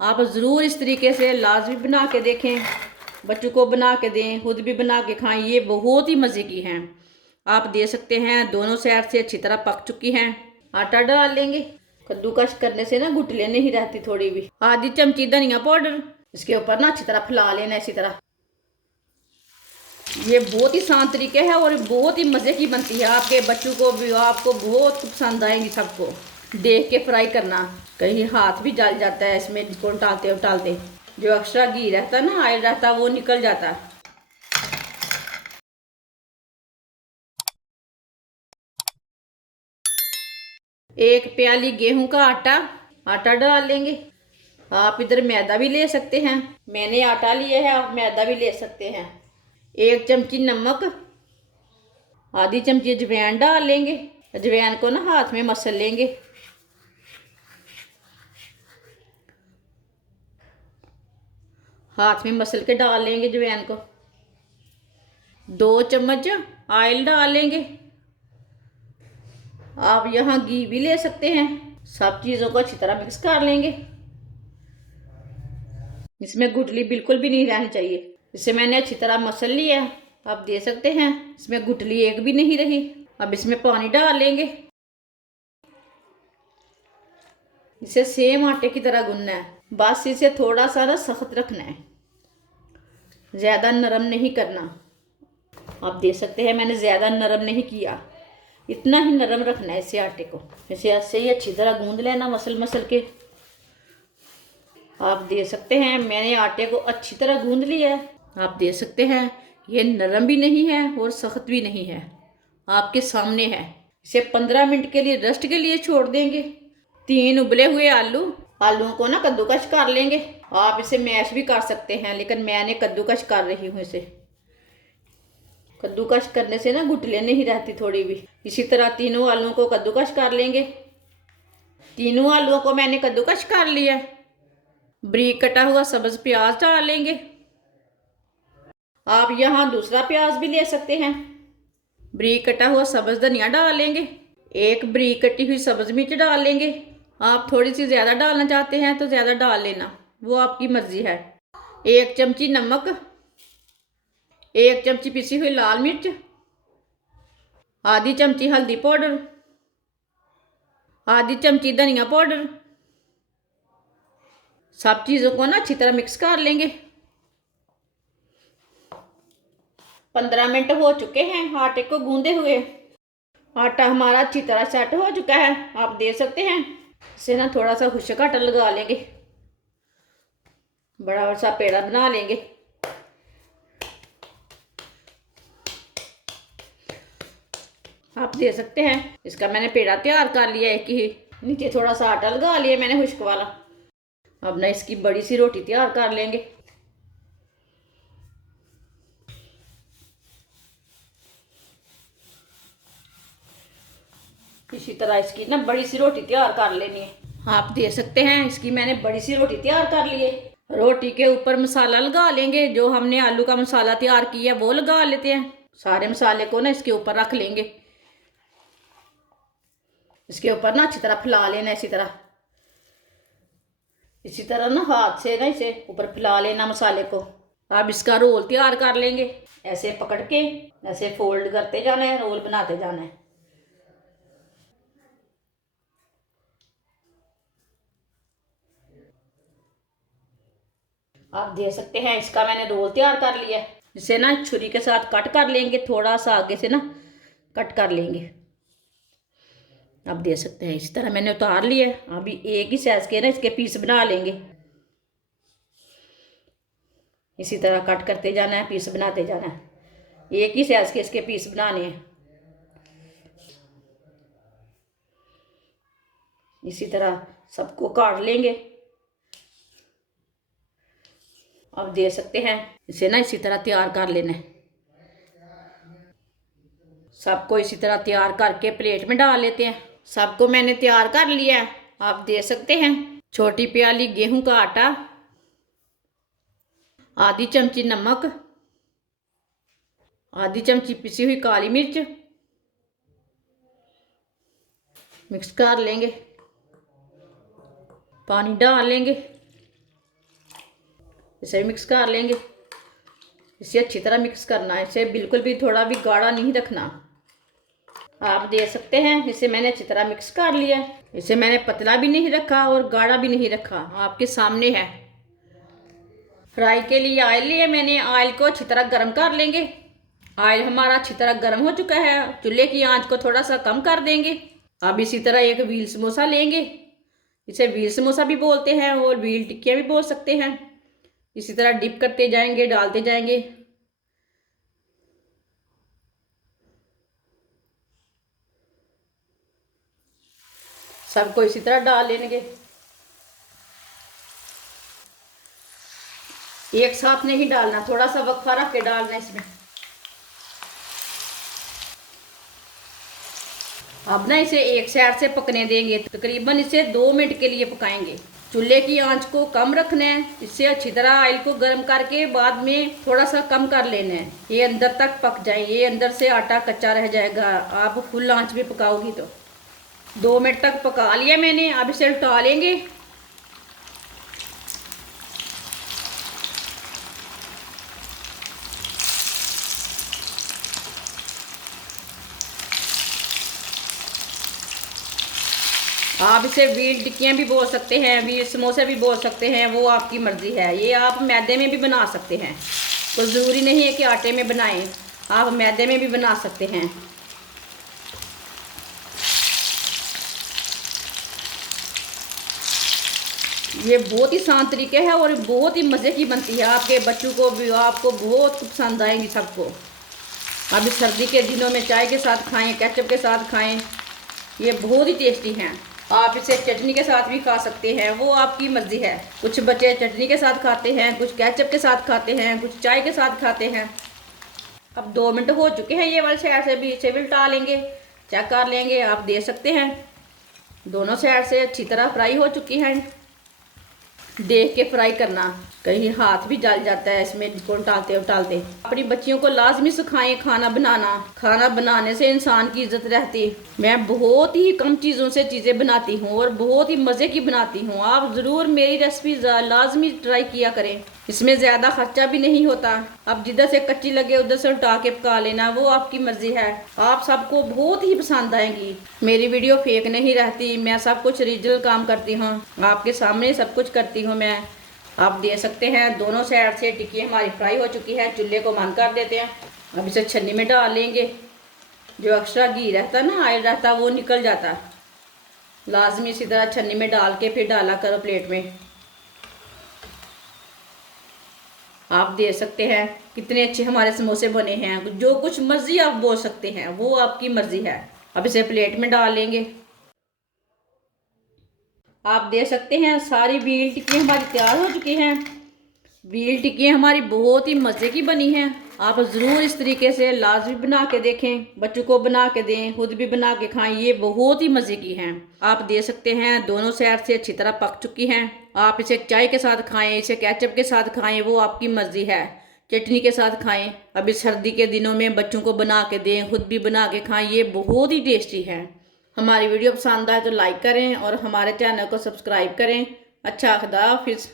आप ज़रूर इस तरीके से लाजमी बना के देखें, बच्चों को बना के दें, खुद भी बना के खाएं। ये बहुत ही मज़े की हैं। आप दे सकते हैं। दोनों साइड से अच्छी तरह पक चुकी हैं। आटा डाल लेंगे। कद्दूकश करने से ना गुठलियाँ नहीं रहती थोड़ी भी। आधी चमची धनिया पाउडर, इसके ऊपर ना अच्छी तरह फैला लेना इसी तरह। ये बहुत ही आसान तरीके है और बहुत ही मज़े की बनती है। आपके बच्चों को भी, आपको बहुत पसंद आएंगी। सबको देख के फ्राई करना, कहीं हाथ भी जल जाता है इसमें इसको उल्टाते उल्टाते। जो एक्स्ट्रा घी रहता है ना, ऑयल रहता है, वो निकल जाता है। एक प्याली गेहूं का आटा डाल लेंगे। आप इधर मैदा भी ले सकते हैं। मैंने आटा लिया है, आप मैदा भी ले सकते हैं। एक चमची नमक, आधी चमची अजवाइन डाल लेंगे। अजवाइन को ना हाथ में मसल लेंगे। हाथ में मसल के डाल लेंगे अजवाइन को। 2 चम्मच ऑयल डाल लेंगे। आप यहाँ घी भी ले सकते हैं। सब चीज़ों को अच्छी तरह मिक्स कर लेंगे। इसमें गुठली बिल्कुल भी नहीं रहनी चाहिए। इसे मैंने अच्छी तरह मसल लिया। आप दे सकते हैं। इसमें गुठली एक भी नहीं रही। अब इसमें पानी डाल लेंगे। इसे सेम आटे की तरह गूंदना है। बस इसे थोड़ा सा ना सख्त रखना है, ज़्यादा नरम नहीं करना। आप दे सकते हैं, मैंने ज़्यादा नरम नहीं किया, इतना ही नरम रखना है इसे आटे को। इसे ऐसे ही अच्छी तरह गूंद लेना मसल मसल के। आप दे सकते हैं, मैंने आटे को अच्छी तरह गूंद लिया है। आप दे सकते हैं, ये नरम भी नहीं है और सख्त भी नहीं है, आपके सामने है। इसे 15 मिनट के लिए रेस्ट के लिए छोड़ देंगे। 3 उबले हुए आलूओं को ना कद्दूकश कर लेंगे। आप इसे मैश भी कर सकते हैं, लेकिन मैंने कद्दूकश कर रही हूँ इसे। कद्दूकश करने से ना गुठलियाँ नहीं रहती थोड़ी भी। इसी तरह तीनों आलूओं को कद्दूकश कर लेंगे। तीनों आलूओं को मैंने कद्दूकश कर लिया। बारीक कटा हुआ सब्ज प्याज डाल लेंगे। आप यहाँ दूसरा प्याज भी ले सकते हैं। बारीक कटा हुआ सब्ज धनिया डाल लेंगे। एक बारीक कटी हुई सब्ज मिर्च डाल लेंगे। आप थोड़ी सी ज़्यादा डालना चाहते हैं तो ज़्यादा डाल लेना, वो आपकी मर्जी है। 1 चमची नमक, 1 चमची पिसी हुई लाल मिर्च, आधी चमची हल्दी पाउडर, आधी चमची धनिया पाउडर। सब चीज़ों को ना अच्छी तरह मिक्स कर लेंगे। 15 मिनट हो चुके हैं आटे को गूंदे हुए। आटा हमारा अच्छी तरह सेट हो चुका है। आप दे सकते हैं। इसे ना थोड़ा सा खुश्क आटा लगा लेंगे। बड़ा सा पेड़ा बना लेंगे। आप दे सकते हैं। इसका मैंने पेड़ा तैयार कर लिया है कि नीचे थोड़ा सा आटा लगा लिया मैंने खुश्क वाला। अब ना इसकी बड़ी सी रोटी तैयार कर लेंगे। इसी तरह इसकी ना बड़ी सी रोटी तैयार कर लेनी है। आप दे सकते हैं। इसकी मैंने बड़ी सी रोटी तैयार कर ली है। रोटी के ऊपर मसाला लगा लेंगे। जो हमने आलू का मसाला तैयार किया वो लगा लेते हैं। सारे मसाले को ना इसके ऊपर रख लेंगे। इसके ऊपर ना अच्छी तरह फैला लेना इसी तरह ना हाथ से ना इसे ऊपर फैला लेना मसाले को। अब इसका रोल तैयार कर लेंगे। ऐसे पकड़ के ऐसे फोल्ड करते जाना है, रोल बनाते जाना है। आप दे सकते हैं। इसका मैंने रोल तैयार कर लिया है। इसे ना छुरी के साथ कट कर लेंगे, थोड़ा सा आगे से ना कट कर लेंगे। आप दे सकते हैं। इसी तरह मैंने उतार लिया है। अभी एक ही साइज के ना इसके पीस बना लेंगे। इसी तरह कट करते जाना है, पीस बनाते जाना है। एक ही साइज के इसके पीस बनाने हैं। इसी तरह सबको काट लेंगे। आप दे सकते हैं। इसे ना इसी तरह तैयार कर लेना है। सबको इसी तरह तैयार करके प्लेट में डाल लेते हैं। सबको मैंने तैयार कर लिया है। आप दे सकते हैं। छोटी प्याली गेहूं का आटा, आधी चमची नमक, आधी चमची पिसी हुई काली मिर्च, मिक्स कर लेंगे। पानी डाल लेंगे। इसे मिक्स कर लेंगे। इसे अच्छी तरह मिक्स करना है, इसे बिल्कुल भी थोड़ा भी गाढ़ा नहीं रखना। आप देख सकते हैं इसे मैंने अच्छी तरह मिक्स कर लिया। इसे मैंने पतला भी नहीं रखा और गाढ़ा भी नहीं रखा, आपके सामने है। फ्राई के लिए ऑयल लिया मैंने, ऑयल को अच्छी तरह गर्म कर लेंगे। ऑयल हमारा अच्छी तरह गर्म हो चुका है, चूल्हे की आंच को थोड़ा सा कम कर देंगे। अब इसी तरह एक व्हील समोसा लेंगे, इसे व्हील समोसा भी बोलते हैं और व्हील टिक्कियाँ भी बोल सकते हैं। इसी तरह डिप करते जाएंगे, डालते जाएंगे। सबको इसी तरह डाल लेंगे, एक साथ नहीं डालना, थोड़ा सा वक्फा रख के डालना इसमें। अब ना इसे एक साइड से पकने देंगे, तकरीबन इसे 2 मिनट के लिए पकाएंगे। चूल्हे की आंच को कम रखना है, इससे अच्छी तरह ऑयल को गर्म करके बाद में थोड़ा सा कम कर लेना है। ये अंदर तक पक जाए, ये अंदर से आटा कच्चा रह जाएगा आप फुल आंच में पकाओगी तो। 2 मिनट तक पका लिया मैंने, अब इसे उल्टा लेंगे। आप इसे व्हील टिक्कियाँ भी बोल सकते हैं, व्हील समोसे भी बोल सकते हैं, वो आपकी मर्ज़ी है। ये आप मैदे में भी बना सकते हैं, तो ज़रूरी नहीं है कि आटे में बनाएं, आप मैदे में भी बना सकते हैं। ये बहुत ही आसान तरीके है और बहुत ही मज़े की बनती है, आपके बच्चों को भी, आपको बहुत पसंद आएंगी सबको। अभी सर्दी के दिनों में चाय के साथ खाएं, केचप के साथ खाएं, ये बहुत ही टेस्टी हैं। आप इसे चटनी के साथ भी खा सकते हैं, वो आपकी मर्जी है। कुछ बच्चे चटनी के साथ खाते हैं, कुछ केचप के साथ खाते हैं, कुछ चाय के साथ खाते हैं। अब 2 मिनट हो चुके हैं, ये वाली साइड से भी इसे भी उल्टा लेंगे, चेक कर लेंगे। आप देख सकते हैं दोनों साइड से अच्छी तरह फ्राई हो चुकी हैं। देख के फ्राई करना, कहीं हाथ भी जल जाता है इसमें इसको उल्टाते उल्टाते। अपनी बच्चियों को लाजमी सिखाएं खाना बनाना, खाना बनाने से इंसान की इज्जत रहती। मैं बहुत ही कम चीज़ों से चीज़ें बनाती हूँ और बहुत ही मज़े की बनाती हूँ। आप ज़रूर मेरी रेसिपी लाजमी ट्राई किया करें, इसमें ज़्यादा खर्चा भी नहीं होता। अब जिधर से कच्ची लगे उधर से उल्टा के पका लेना, वो आपकी मर्जी है। आप सबको बहुत ही पसंद आएंगी। मेरी वीडियो फेक नहीं रहती, मैं सब कुछ ओरिजिनल काम करती हूँ, आपके सामने सब कुछ करती हूँ मैं। आप देख सकते हैं दोनों साइड से टिक्की हमारी फ्राई हो चुकी है। चूल्हे को बंद कर देते हैं। अब इसे छन्नी में डाल लेंगे, जो एक्स्ट्रा घी रहता ना, ऑयल रहता, वो निकल जाता। लाजमी इसी तरह छन्नी में डाल के फिर डाला करो प्लेट में। आप देख सकते हैं कितने अच्छे हमारे समोसे बने हैं। जो कुछ मर्जी आप बोल सकते हैं, वो आपकी मर्जी है। अब इसे प्लेट में डाल लेंगे। आप देख सकते हैं सारी व्हील टिक्की हमारी तैयार हो चुकी हैं। व्हील टिक्की हमारी बहुत ही मज़े की बनी हैं। आप ज़रूर इस तरीके से लाजमी बना के देखें, बच्चों को बना के दें, खुद भी बना के खाएं, ये बहुत ही मज़े की हैं। आप देख सकते हैं दोनों साइड से अच्छी तरह पक चुकी हैं। आप इसे चाय के साथ खाएं, इसे केचप के साथ खाएं, वो आपकी मर्ज़ी है। चटनी के साथ खाएं। अभी सर्दी के दिनों में बच्चों को बना के दें, खुद भी बना के खाएं, ये बहुत ही टेस्टी है। हमारी वीडियो पसंद आए तो लाइक करें और हमारे चैनल को सब्सक्राइब करें। अच्छा, खुदा हाफिज़।